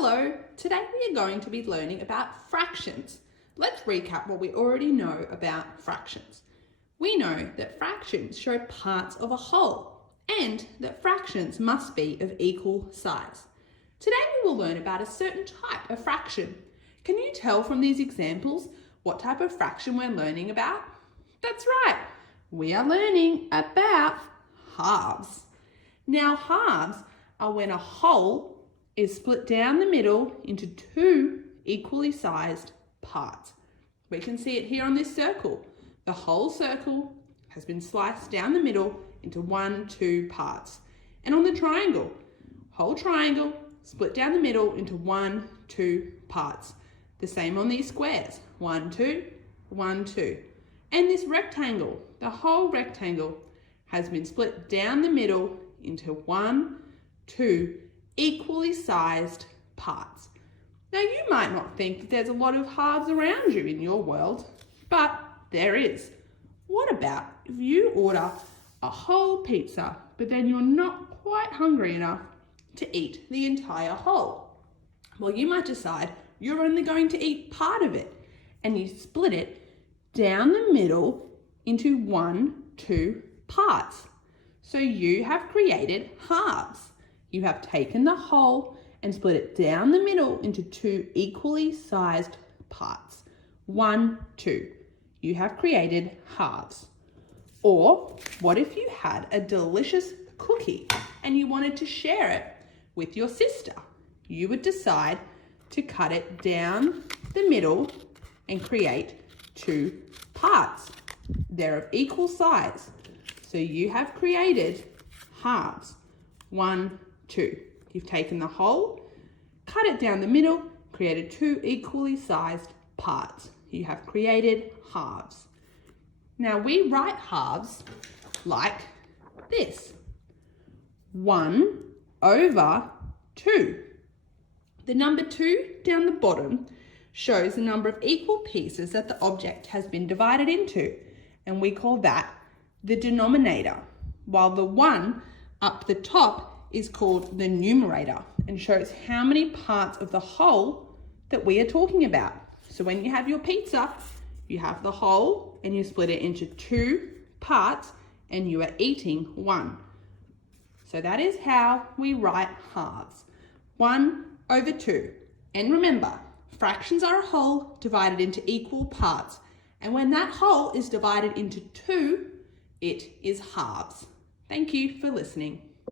Hello, today we are going to be learning about fractions. Let's recap what we already know about fractions. We know that fractions show parts of a whole and that fractions must be of equal size. Today we will learn about a certain type of fraction. Can you tell from these examples what type of fraction we're learning about? That's right, we are learning about halves. Now halves are when a whole is split down the middle into two equally sized parts. We can see it here on this circle. The whole circle has been sliced down the middle into two parts. And on the triangle, whole triangle split down the middle into two parts. The same on these squares, 1, 2, 1, 2. And this rectangle, the whole rectangle has been split down the middle into 2 equally sized parts. Now you might not think that there's a lot of halves around you in your world, but there is. What about if you order a whole pizza, but then you're not quite hungry enough to eat the entire whole? Well, you might decide you're only going to eat part of it, and you split it down the middle into 2 parts. So you have created halves. You have taken the whole and split it down the middle into 2 equally sized parts. 1, 2. You have created halves. Or what if you had a delicious cookie and you wanted to share it with your sister? You would decide to cut it down the middle and create 2 parts. They're of equal size. So you have created halves. 1, 2. You've taken the whole, cut it down the middle, created 2 equally sized parts. You have created halves. Now we write halves like this. 1/2. The number 2 down the bottom shows the number of equal pieces that the object has been divided into, and we call that the denominator, while the 1 up the top is called the numerator and shows how many parts of the whole that we are talking about. So when you have your pizza, you have the whole and you split it into 2 parts and you are eating 1. So that is how we write halves. 1/2. And remember, fractions are a whole divided into equal parts. And when that whole is divided into 2, it is halves. Thank you for listening.